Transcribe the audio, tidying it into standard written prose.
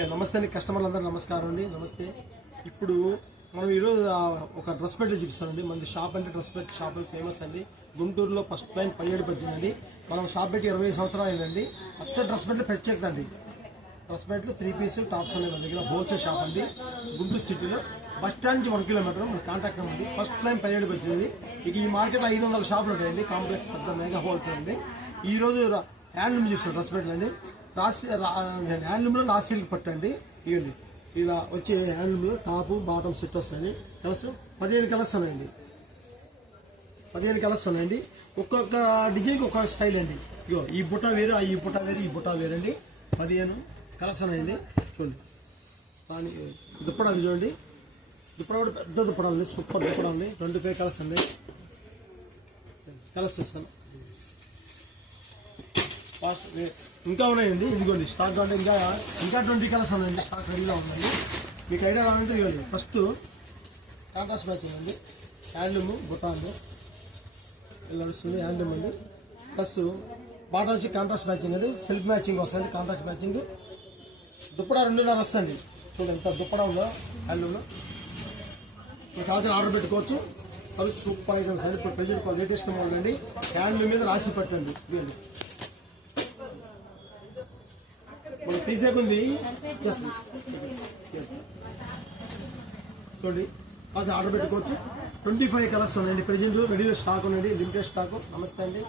Okay నమస్తే అండి కస్టమర్లందరూ నమస్కారం అండి నమస్తే. ఇప్పుడు మనం ఈరోజు ఒక డ్రెస్ పెట్టి చూపిస్తామండి. మనది షాప్ అంటే డ్రెస్ పెట్టి షాప్ ఫేమస్ అండి. గుంటూరులో ఫస్ట్ టైం 17 పద్దెనిమిది మనం షాప్ పెట్టి 20 సంవత్సరాలు అయిందండి. అచ్చ డ్రెస్ పెట్టి ప్రత్యేకత అండి. డ్రెస్ పెట్లు 3 పీస్ టాప్స్ అనేవి మన దగ్గర హోల్సేల్ షాప్ అండి. గుంటూరు సిటీలో బస్ స్టాండ్ నుంచి 1 కిలోమీటర్ మన కాంటాక్ట్ ఉంది. ఫస్ట్ టైం 17 పద్దెనిమిది. ఇక ఈ మార్కెట్లో 500 షాపులు ఉంటాయండి. కాంప్లెక్స్ పెద్ద మెగా హోల్సేల్ అండి. ఈ రోజు హ్యాండ్లూమ్ చూస్తారు డ్రెస్ పెట్లు అండి. హ్యాండ్లూమ్లో నాసిల్క్ పట్టండి. ఇవ్వండి ఇలా వచ్చే హ్యాండ్లూమ్లో టాపు బాటమ్ సెట్ వస్తాయండి. కలర్స్ 15 కలర్స్ ఉన్నాయండి. 15 కలర్స్ ఉన్నాయండి. ఒక్కొక్క డిజైన్కి ఒక్కొక్క స్టైల్ అండి. ఇగో ఈ బుట్ట వేరు, ఈ బుట్ట వేరు, ఈ బుట్ట వేరు అండి. 15 కలర్స్ ఉన్నాయండి. చూడండి కానీ దుప్పడ అది చూడండి. దుప్పడ కూడా పెద్ద దుప్పడ ఉంది. సూపర్ దుప్పడ ఉంది. 25 కలర్స్ ఉన్నాయి. కలర్స్ చూస్తాను ఫాస్ట్ ఇంకా ఉన్నాయండి. ఇదిగోండి స్టాక్ అంటే ఇంకా 20 కలర్స్ ఉన్నాయండి. స్టాక్ రెడీగా ఉందండి. మీకు ఐడియా రావాలంటే ఇవ్వండి. ఫస్ట్ కాంట్రాస్ట్ మ్యాచింగ్ అండి. హ్యాండ్లూమ్ బుట్టాలు ఇలా వస్తుంది. హ్యాండ్లూమ్ అండి. ప్లస్ బాటమ్ వచ్చి కాంట్రాస్ట్ మ్యాచింగ్ అండి. సెల్ఫ్ మ్యాచింగ్ వస్తుంది. కాంట్రాస్ట్ మ్యాచింగ్ దుప్పడ 2.5 వస్తుంది. చూడండి ఎంత దుప్పడ ఉందో హ్యాండ్లూమ్లో. మీకు కావాల్సిన ఆర్డర్ పెట్టుకోవచ్చు. సర్వీస్ సూపర్ ఐటమ్స్ అండి. ఇప్పుడు ప్రెజెంట్ లేటెస్ట్ మోడల్ అండి. హ్యాండ్లూమ్ మీద రాసి పెట్టండి. ఇవ్వండి మనకు తీసేకుంది చూడండి. కాదు ఆర్డర్ పెట్టుకోవచ్చు. 25 కలర్స్ ఉన్నాయండి. ప్రెజెంట్ రెడీలో స్టాక్ ఉందండి. Limited stock. నమస్తే అండి.